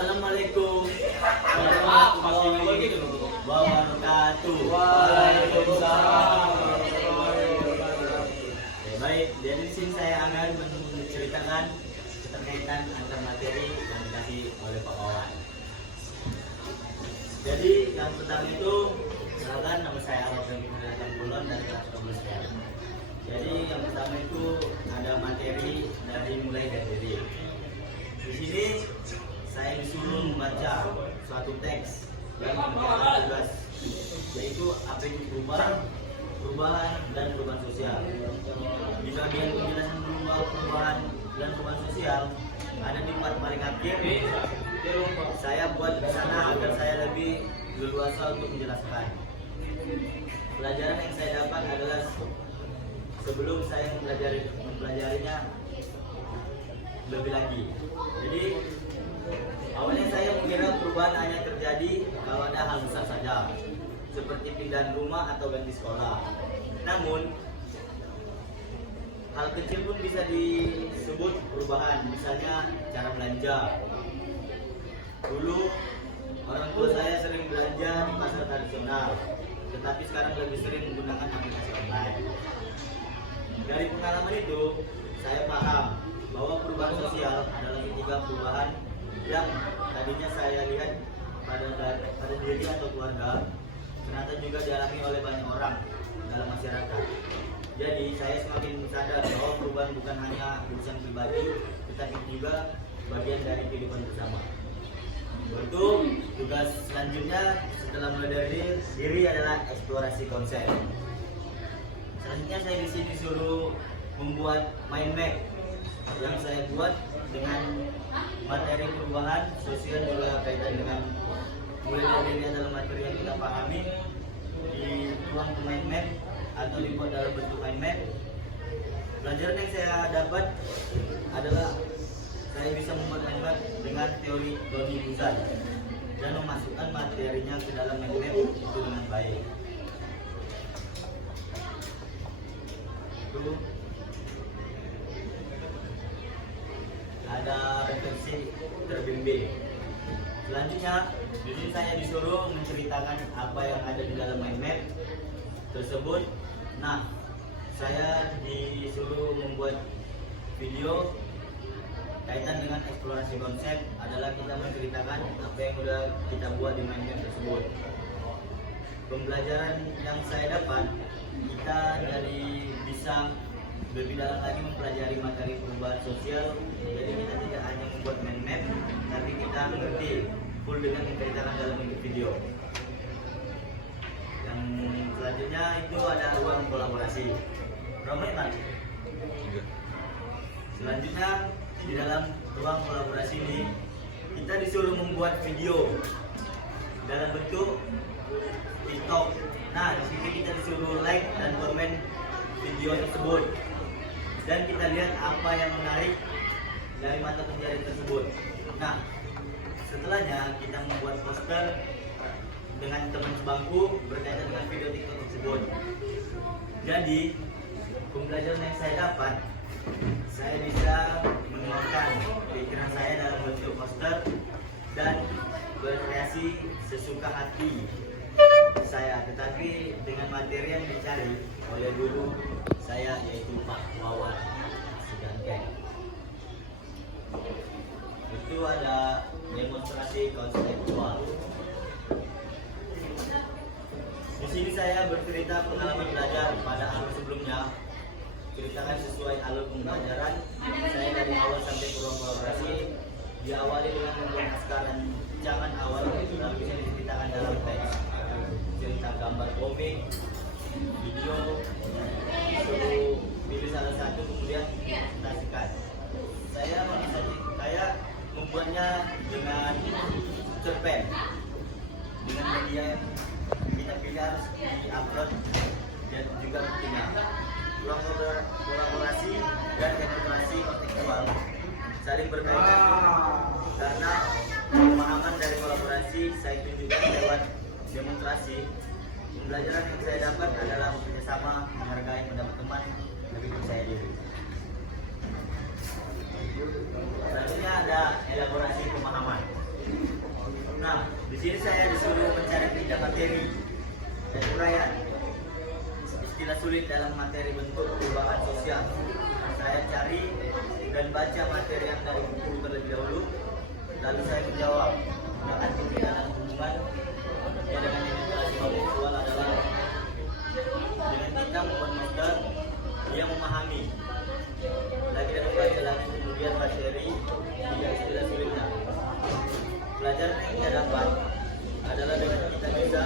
Assalamualaikum warahmatullahi wabarakatuh. Waalaikumsalam. Baik, jadi di sini saya akan menceritakan keterkaitan antar materi yang dikasih oleh Pak Wawan. Jadi yang pertama itu, misalkan nama saya Alvin Bulon dari kelas 12. Jadi yang pertama itu ada materi mulai dari diri. Di sini saya disuruh membaca suatu teks yang mengenai tugas, yaitu apa itu perubahan dan perubahan sosial. Di bagian penjelasan perubahan dan perubahan sosial ada di part paling akhir. Saya buat di sana agar saya lebih leluasa untuk menjelaskan. Pelajaran yang saya dapat adalah sebelum saya mempelajarinya lebih lagi. Jadi awalnya saya mengira perubahan hanya terjadi kalau ada hal besar saja, seperti pindah rumah atau ganti sekolah. Namun hal kecil pun bisa disebut perubahan, misalnya cara belanja. Dulu orang tua saya sering belanja di pasar tradisional, tetapi sekarang lebih sering menggunakan aplikasi online. Dari pengalaman itu, saya paham bahwa perubahan sosial adalah ketika perubahan yang tadinya saya lihat pada diri atau keluarga, ternyata juga dialami oleh banyak orang dalam masyarakat. Jadi saya semakin sadar bahwa perubahan bukan hanya urusan pribadi, tetapi juga bagian dari kehidupan bersama. Untuk tugas selanjutnya setelah mulai dari diri adalah eksplorasi konsep. Selanjutnya saya di sini disuruh membuat mind map yang saya buat dengan materi perubahan sosial, juga kaitan dengan mulai dari diri adalah materi yang kita pahami, dituang ke mind map atau dibuat dalam bentuk mind map. Pelajaran yang saya dapat adalah saya bisa membuat mind map dengan teori Tony Buzan dan memasukkan materinya ke dalam mind map itu dengan baik. Itu ada refleksi terbimbing. Selanjutnya, di sini saya disuruh menceritakan apa yang ada di dalam mind map tersebut. Nah, saya disuruh membuat video kaitan dengan eksplorasi konsep, adalah kita menceritakan apa yang sudah kita buat di mind map tersebut. Pembelajaran yang saya dapat, kita dari bisa lebih dalam lagi mempelajari materi perubahan sosial. Jadi kita tidak hanya membuat mind map, tapi kita mengerti full dengan menceritakan dalam bentuk video. Yang selanjutnya itu ada ruang kolaborasi. Roman. Selanjutnya di dalam ruang kolaborasi ini kita disuruh membuat video dalam bentuk TikTok. Nah, di sini kita disuruh like dan komen video tersebut, dan kita lihat apa yang menarik dari mata pelajaran tersebut. Nah, setelahnya kita membuat poster dengan teman sebangku berkaitan dengan video TikTok tersebut. Jadi pembelajaran yang saya dapat, saya bisa menuangkan pikiran saya dalam bentuk poster dan berkreasi sesuka hati saya, tetapi dengan materi yang dicari oleh guru saya, yaitu Pak Wawan Sugante. Itu ada demonstrasi konseptual. Di sini saya bercerita pengalaman belajar pada alur sebelumnya, ceritakan sesuai alur pembelajaran saya dari awal sampai ke ruang kolaborasi. Diawali dengan membuat naskah dan jangan awal itu bisa diceritakan dalam teks, cerita gambar komik, video, disuruh pilih salah satu kemudian presentasikan. Saya membuatnya dengan cerpen, dengan media yang kita pilih harus di-upload dan juga buktinya. Ruang kolaborasi dan eksplorasi kontekstual saling berkaitan karena pemahaman dari kolaborasi saya tunjukkan lewat demonstrasi. Pembelajaran yang saya dapat adalah bekerjasama, menghargai pendapat teman, lebih percaya diri. Selanjutnya ada elaborasi pemahaman. materi bentuk perubahan sosial. Saya cari dan baca materi yang dari buku terlebih dahulu, lalu saya menjawab. Menggunakan tindakan dan hubungan yang dengan integrasi kontekstual adalah dengan kita membuat modal yang memahami. Lagi dan lagi lagi kemudian materi tidak istilah sulitnya. Pelajaran yang kita dapat adalah dengan kita bisa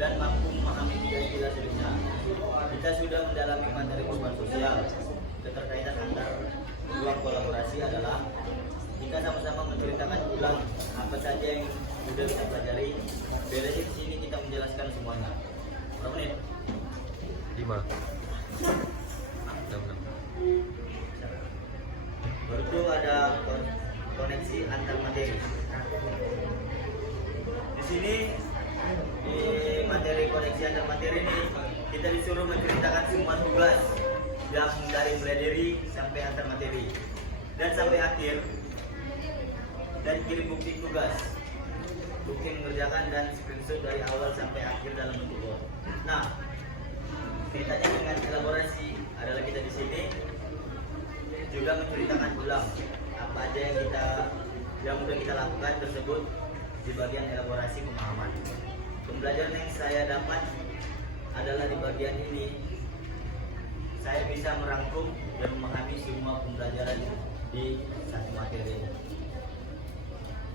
dan mampu memahami tiga istilah sulitnya. Kita sudah mendalami materi perubahan sosial. Keterkaitan antar ruang kolaborasi adalah kita sama-sama menceritakan ulang apa saja yang sudah kita pelajari. Beres di sini kita menjelaskan semuanya. Berapa menit? 5. Baru itu ada koneksi antar materi. Di sini di materi koneksi antar materi ini kita disuruh menceritakan semua tugas yang dari mulai dari sampai antar materi dan sampai akhir, dan kirim bukti tugas, bukti mengerjakan dan screenshot dari awal sampai akhir dalam bentuk Word. Nah, kaitannya dengan elaborasi adalah kita di sini juga menceritakan ulang apa aja yang sudah kita lakukan tersebut di bagian elaborasi pemahaman. Pembelajaran yang saya dapat adalah di bagian ini. Saya bisa merangkum dan memahami semua pembelajaran di satu materi.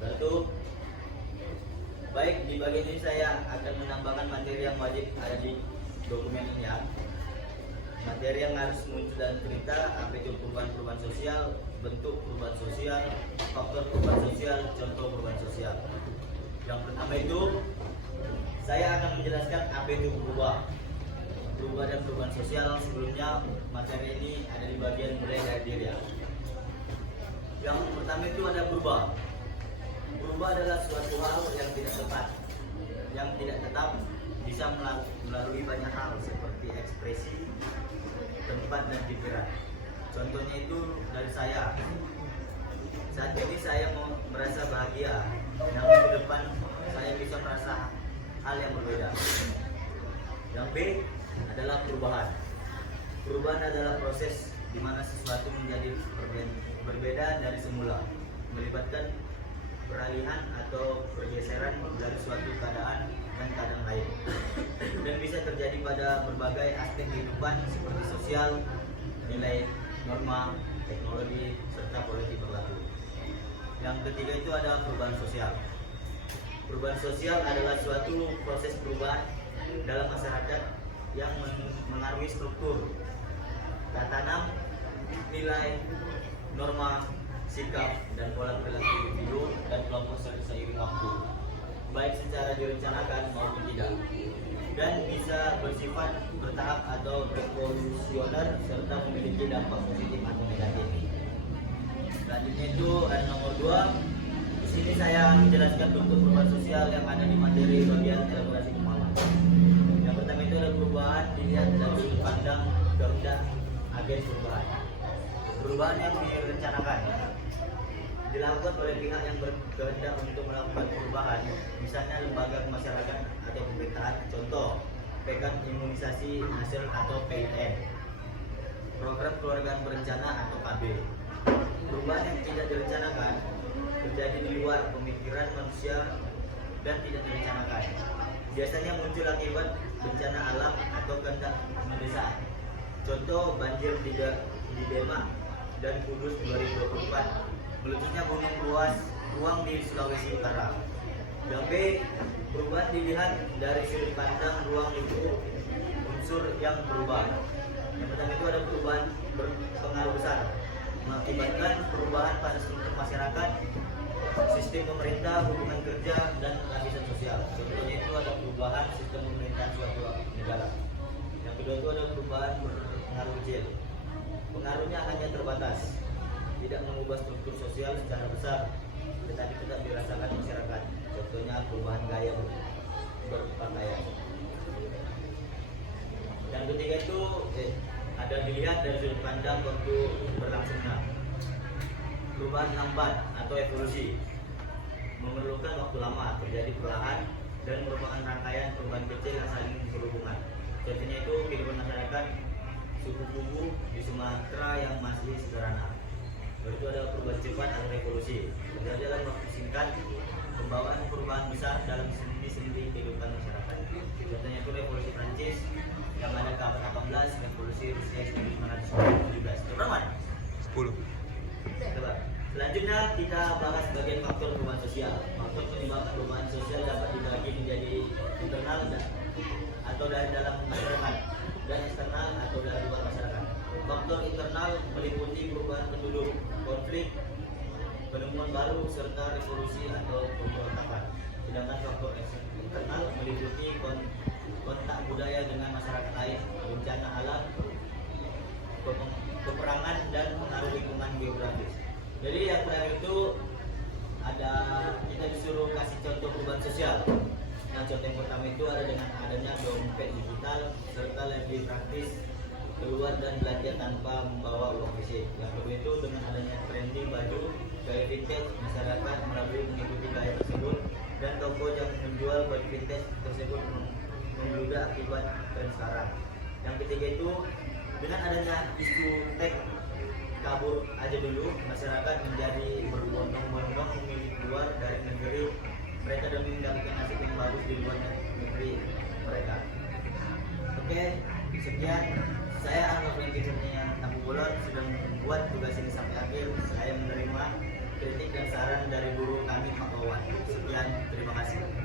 Lalu, baik di bagian ini saya akan menambahkan materi yang wajib ada di dokumen ini. Materi yang harus muncul dalam cerita, apa itu perubahan sosial, bentuk perubahan sosial, faktor perubahan sosial, contoh perubahan sosial. Yang pertama itu, saya akan menjelaskan apa itu perubahan dan perubahan sosial. Sebelumnya materi ini ada di bagian mulai dari diri. Yang pertama itu ada berubah. Berubah adalah suatu hal yang tidak tepat, yang tidak tetap, bisa melalui banyak hal seperti ekspresi, tempat dan pikiran. Contohnya itu dari saya. Saat ini saya mau merasa bahagia, namun ke depan saya bisa merasa hal yang berbeda. Yang B adalah perubahan. Perubahan adalah proses di mana sesuatu menjadi berbeda dari semula, melibatkan peralihan atau pergeseran dari suatu keadaan dan keadaan lain, dan bisa terjadi pada berbagai aspek kehidupan seperti sosial, nilai, norma, teknologi, serta politik berlaku. Yang ketiga itu ada perubahan sosial. Perubahan sosial adalah suatu proses perubahan dalam masyarakat yang mengaruhi struktur, tatanan, nilai, norma, sikap, dan pola perilaku individu dan kelompok seiring waktu, baik secara direncanakan maupun tidak, dan bisa bersifat bertahap atau revolusioner serta memiliki dampak positif atau negatif. Selanjutnya itu ada nomor 2. Di sini saya menjelaskan bentuk perubahan sosial yang ada di materi bagian elaborasi pemahaman. Yang pertama itu ada perubahan dilihat dari sudut pandang kehendak agen perubahan. Perubahan yang direncanakan dilakukan oleh pihak yang berkehendak untuk melakukan perubahan, misalnya lembaga kemasyarakatan atau pemerintahan. Contoh, pekan imunisasi nasional atau PIN, program keluargaan berencana atau KB. Perubahan yang tidak direncanakan terjadi di luar pemikiran manusia dan tidak direncanakan. Biasanya muncul akibat bencana alam atau kehendak mendesak. Contoh, banjir di Demak dan Kudus 2024, meletusnya gunung ruang di Sulawesi Utara. Yang B, perubahan dilihat dari sudut pandang ruang itu unsur yang berubah. Yang pertama itu ada perubahan berpengaruh besar, mengakibatkan perubahan pada struktur masyarakat, sistem pemerintah, hubungan kerja, dan lapisan sosial. Contohnya itu ada perubahan sistem pemerintahan suatu negara. Yang kedua itu ada perubahan berpengaruh kecil. Pengaruhnya hanya terbatas, tidak mengubah struktur sosial secara besar, tetapi tetap dirasakan masyarakat. Contohnya perubahan gaya berpakaian. Yang ketiga itu ada dilihat dari sudut pandang waktu berlangsungnya. Perubahan lambat atau evolusi memerlukan waktu lama, terjadi perlahan, dan merupakan rangkaian perubahan kecil yang saling berhubungan. Contohnya itu kehidupan masyarakat suku Bubu di Sumatera yang masih sederhana. Baru itu ada perubahan cepat atau revolusi. Terjadi dalam waktu singkat pembawaan perubahan besar dalam sendi-sendi kehidupan masyarakat. Contohnya itu revolusi Prancis yang ada ke abad 18, revolusi Rusia 1917. Coba mana? 10. Coba. Selanjutnya kita bahas bagian faktor perubahan sosial. Faktor penyebab perubahan sosial dapat dibagi menjadi internal atau dari dalam masyarakat dan eksternal atau dari luar masyarakat. Faktor internal meliputi perubahan penduduk, konflik, penemuan baru serta revolusi atau pemberontakan. Sedangkan faktor internal meliputi kontak budaya dengan masyarakat lain, bencana alam, peperangan dan pengaruh lingkungan geografis. Jadi yang terakhir itu ada kita disuruh kasih contoh perubahan sosial. Yang contoh yang pertama itu ada dengan adanya dompet digital serta lebih praktis keluar dan belanja tanpa membawa uang fisik. Yang kedua itu dengan adanya trendy baju gaya vintage, masyarakat melalui mengikuti gaya tersebut dan toko yang menjual baju vintage tersebut membludak akibat tren sekarang. Yang ketiga itu dengan adanya isu tech kabur aja dulu, masyarakat menjadi berbondong-bondong memilih keluar dari negeri mereka demi mendapatkan nasib yang bagus di luar negeri mereka. Oke, sekian. Saya Ahmad Insinyur Tampu Bolon sudah membuat tugas ini sampai akhir. Saya menerima kritik dan saran dari guru kami Pak Wawan. Sekian, terima kasih.